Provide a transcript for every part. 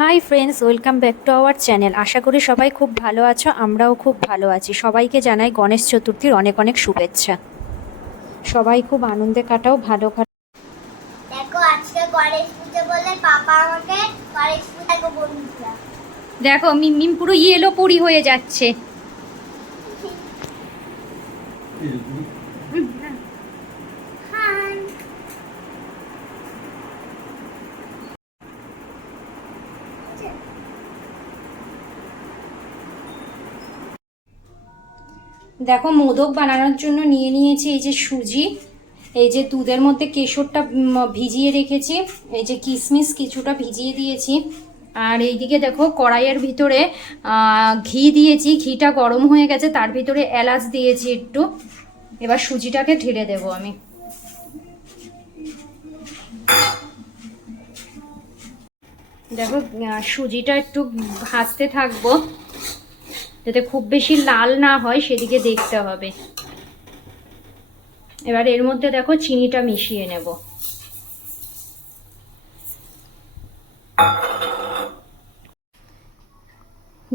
Hi friends welcome back to our channel আশা করি সবাই খুব ভালো আছো আমরাও খুব ভালো আছি। সবাইকে জানাই গণেশ চতুর্থীর অনেক অনেক শুভেচ্ছা। সবাই খুব আনন্দে কাটাও ভালো কাটাও। দেখো আজকে গণেশ পুজো বলে পাপা আমাকে গণেশ দেখো মিম পুরো ইয়েলো পরি হয়ে যাচ্ছে। দেখো, মোদক বানানোর জন্য নিয়ে নিয়েছি এই যে সুজি, এই যে দুধের মধ্যে কেশরটা ভিজিয়ে রেখেছি, এই যে কিশমিশ কিছুটা ভিজিয়ে দিয়েছি। আর এইদিকে দেখো, কড়াইয়ের ভিতরে ঘি দিয়েছি, ঘিটা গরম হয়ে গেছে, তার ভিতরে এলাচ দিয়েছি একটু। এবার সুজিটাকে ঢেলে দেবো আমি। দেখো সুজিটা একটু ভাজতে থাকব। যাতে খুব বেশি লাল না হয়, সেদিকে দেখতে হবে। এবার এর মধ্যে দেখো চিনিটা মিশিয়ে নেব।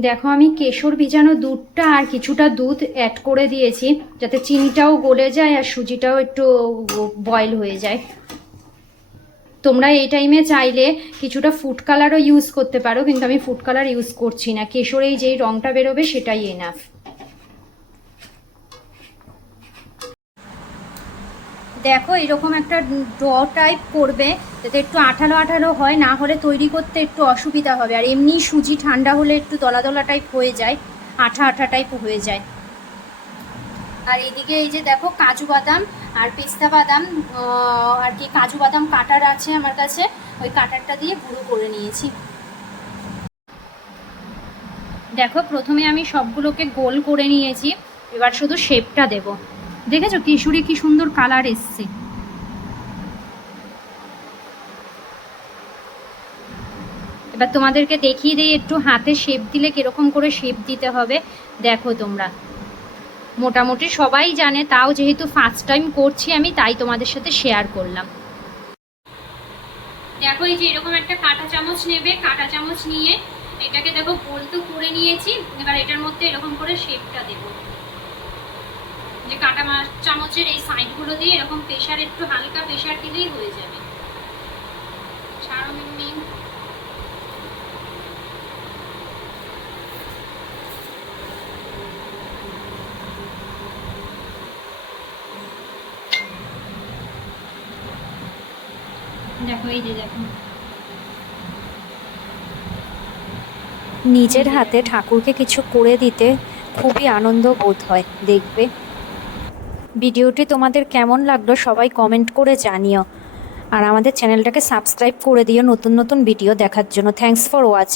দেখো আমি কেশর ভিজানো দুধটা আর কিছুটা দুধ অ্যাড করে দিয়েছি, যাতে চিনিটাও গলে যায় আর সুজিটাও একটু বয়েল হয়ে যায়। তোমরা এই টাইমে চাইলে কিছুটা ফুড কালারও ইউজ করতে পারো, কিন্তু আমি ফুড কালার ইউজ করছি না। কেশরেই যেই রঙটা বেরোবে সেটাই এনাফ দেখো, এরকম একটা ড টাইপ করবে, যাতে একটু আঠালো আঠালো হয়, না হলে তৈরি করতে একটু অসুবিধা হবে। আর এমনি সুজি ঠান্ডা হলে একটু দলা দলা টাইপ হয়ে যায়, আঠা আঠা টাইপ হয়ে যায়। আর এইদিকে এই যে দেখো, কাজু বাদাম আর পেস্তা বাদাম আর কি কাজু বাদাম কাটার আছে আমার কাছে, ওই কাটারটা দিয়ে গুঁড়ো করে নিয়েছি। দেখো, প্রথমে আমি সবগুলোকে গোল করে নিয়েছি, এবার শুধু শেপটা দেব। দেখেছ, কিশোরী কি সুন্দর কালার এসছে। এবার তোমাদেরকে দেখিয়ে দিই, একটু হাতে শেপ দিলে কীরকম করে শেপ দিতে হবে। দেখো তোমরা। মোটামুটি সবাই জানে, তাও যেহেতু ফার্স্ট টাইম করছি আমি, তাই তোমাদের সাথে শেয়ার করলাম। দেখো এই যে এরকম একটা কাঁটা চামচ নেবে, কাঁটা চামচ নিয়ে এটাকে দেখো গোল তো করে নিয়েছি, এবার এটার মধ্যে এরকম করে শেপটা দেবো। যে কাঁটা চামচের এই সাইডগুলো দিয়ে এরকম প্রেশার একটু হালকা প্রেশার দিলেই হয়ে যাবে। ছাড়ো মিম্মি নিজের হাতে ঠাকুরকে কিছু করে দিতে খুবই আনন্দ বোধ হয়, দেখবে। ভিডিওটি তোমাদের কেমন লাগল সবাই কমেন্ট করে জানিও। আর আমাদের চ্যানেলটাকে সাবস্ক্রাইব করে দিও নতুন নতুন ভিডিও দেখার জন্য। Thanks for watch